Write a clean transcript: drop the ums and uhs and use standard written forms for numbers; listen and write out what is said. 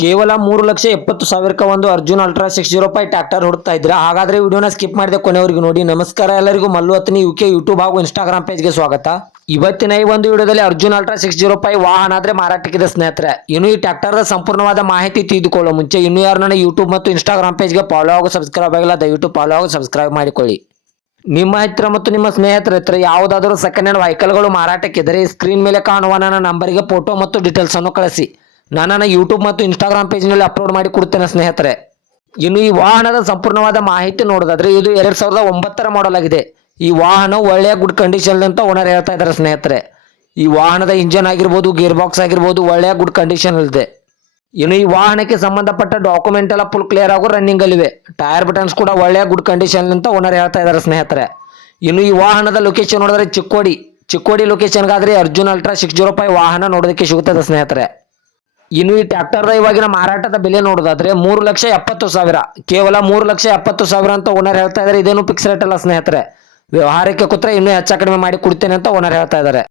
ಕೇವಲ 3,70,000ಕ್ಕೆ ಒಂದು Arjun ultra 605 tractor ಹುಡುಕ್ತಾ ಇದ್ರೆ ಹಾಗಾದ್ರೆ ವಿಡಿಯೋನ ಸ್ಕಿಪ್ ಮಾಡಿದೆ ಕೊನೆವರೆಗೂ ನೋಡಿ. ನಮಸ್ಕಾರ ಎಲ್ಲರಿಗೂ, ಮಲ್ಲು ಅತ್ನಿ ಯುಕೆ ಯೂಟ್ಯೂಬ್ ಹಾಗೂ ಇನ್ಸ್ಟಾಗ್ರಾಮ್ ಪೇಜ್ಗೆ ಸ್ವಾಗತ. ಇವತ್ತಿನ ಈ ಒಂದು ವಿಡಿಯೋದಲ್ಲಿ ಅರ್ಜುನ್ ಅಲ್ಟ್ರಾ 605 ವಾಹನ ಆದ್ರೆ ಮಾರಾಟಕ್ಕಿದೆ ಸ್ನೇಹಿತರೆ. ಇನ್ನು ಈ ಟ್ರ್ಯಾಕ್ಟರ್ ಸಂಪೂರ್ಣವಾದ ಮಾಹಿತಿ ತಿಳಿದುಕೊಳ್ಳೋ ಮುಂಚೆ ಇನ್ನು ಯಾರು ನನ್ನ ಯೂಟ್ಯೂಬ್ ಮತ್ತು ಇನ್ಸ್ಟಾಗ್ರಾಮ್ ಪೇಜ್ಗೆ ಫಾಲೋ ಹಾಗೂ ಸಬ್ಸ್ಕ್ರೈಬ್ ಆಗಿಲ್ಲ, ದಯವಿಟ್ಟು ಫಾಲೋ ಹಾಗೂ ಸಬ್ಸ್ಕ್ರೈಬ್ ಮಾಡಿಕೊಳ್ಳಿ. ನಿಮ್ಮ ಹತ್ರ ಮತ್ತು ನಿಮ್ಮ ಸ್ನೇಹಿತರ ಹತ್ರ ಯಾವುದಾದರೂ ಸೆಕೆಂಡ್ ಹ್ಯಾಂಡ್ ವೆಹಿಕಲ್ಗಳು ಮಾರಾಟಕ್ಕಿದ್ದರೆ ಸ್ಕ್ರೀನ್ ಮೇಲೆ ಕಾಣುವ ನನ್ನ ನಂಬರಿಗೆ ಫೋಟೋ ಮತ್ತು ಡೀಟೇಲ್ಸ್ ಅನ್ನು ಕಳಿಸಿ. ನಾನು ಯೂಟ್ಯೂಬ್ ಮತ್ತು ಇನ್ಸ್ಟಾಗ್ರಾಮ್ ಪೇಜ್ನಲ್ಲಿ ಅಪ್ಲೋಡ್ ಮಾಡಿ ಕೊಡ್ತೇನೆ ಸ್ನೇಹಿತರೆ. ಇನ್ನು ಈ ವಾಹನದ ಸಂಪೂರ್ಣವಾದ ಮಾಹಿತಿ ನೋಡೋದಾದ್ರೆ ಇದು 2009 ಮಾಡಲ್ ಆಗಿದೆ. ಈ ವಾಹನ ಒಳ್ಳೆಯ ಗುಡ್ ಕಂಡೀಷನ್ ಅಂತ ಓನರ್ ಹೇಳ್ತಾ ಇದ್ದಾರೆ ಸ್ನೇಹಿತರೆ. ಈ ವಾಹನದ ಇಂಜನ್ ಆಗಿರ್ಬೋದು, ಗೇರ್ ಬಾಕ್ಸ್ ಆಗಿರ್ಬೋದು ಒಳ್ಳೆಯ ಗುಡ್ ಕಂಡೀಷನ್ ಇದೆ. ಇನ್ನು ಈ ವಾಹನಕ್ಕೆ ಸಂಬಂಧಪಟ್ಟ ಡಾಕ್ಯುಮೆಂಟ್ ಎಲ್ಲ ಫುಲ್ ಕ್ಲಿಯರ್ ಆಗೋ ರನ್ನಿಂಗ್ ಅಲ್ಲಿವೆ. ಟೈರ್ ಬಟನ್ಸ್ ಕೂಡ ಒಳ್ಳೆಯ ಗುಡ್ ಕಂಡೀಷನ್ ಅಂತ ಓನರ್ ಹೇಳ್ತಾ ಇದ್ದಾರೆ ಸ್ನೇಹಿತರೆ. ಇನ್ನು ಈ ವಾಹನದ ಲೊಕೇಶನ್ ನೋಡಿದ್ರೆ ಚಿಕ್ಕೋಡಿ ಲೊಕೇಶನ್ಗಾದ್ರೆ ಅರ್ಜುನ್ ಅಲ್ಟ್ರಾ 605 ವಾಹನ ನೋಡೋದಕ್ಕೆ ಸಿಗುತ್ತದೆ ಸ್ನೇಹಿತರೆ. ಇನ್ನು ಈ ಟ್ರ್ಯಾಕ್ಟರ್ದ ಇವಾಗಿನ ಮಾರಾಟದ ಬೆಲೆ ನೋಡೋದಾದ್ರೆ 3,70,000, ಕೇವಲ 3,70,000 ಅಂತ ಓನರ್ ಹೇಳ್ತಾ ಇದ್ದಾರೆ. ಇದೇನು ಫಿಕ್ಸ್ ರೇಟ್ ಅಲ್ಲ ಸ್ನೇಹಿತರೆ. ವ್ಯವಹಾರಕ್ಕೆ ಕೂತ್ರೆ ಇನ್ನೂ ಹೆಚ್ಚು ಕಡಿಮೆ ಮಾಡಿ ಕೊಡ್ತೇನೆ ಅಂತ ಓನರ್ ಹೇಳ್ತಾ ಇದ್ದಾರೆ.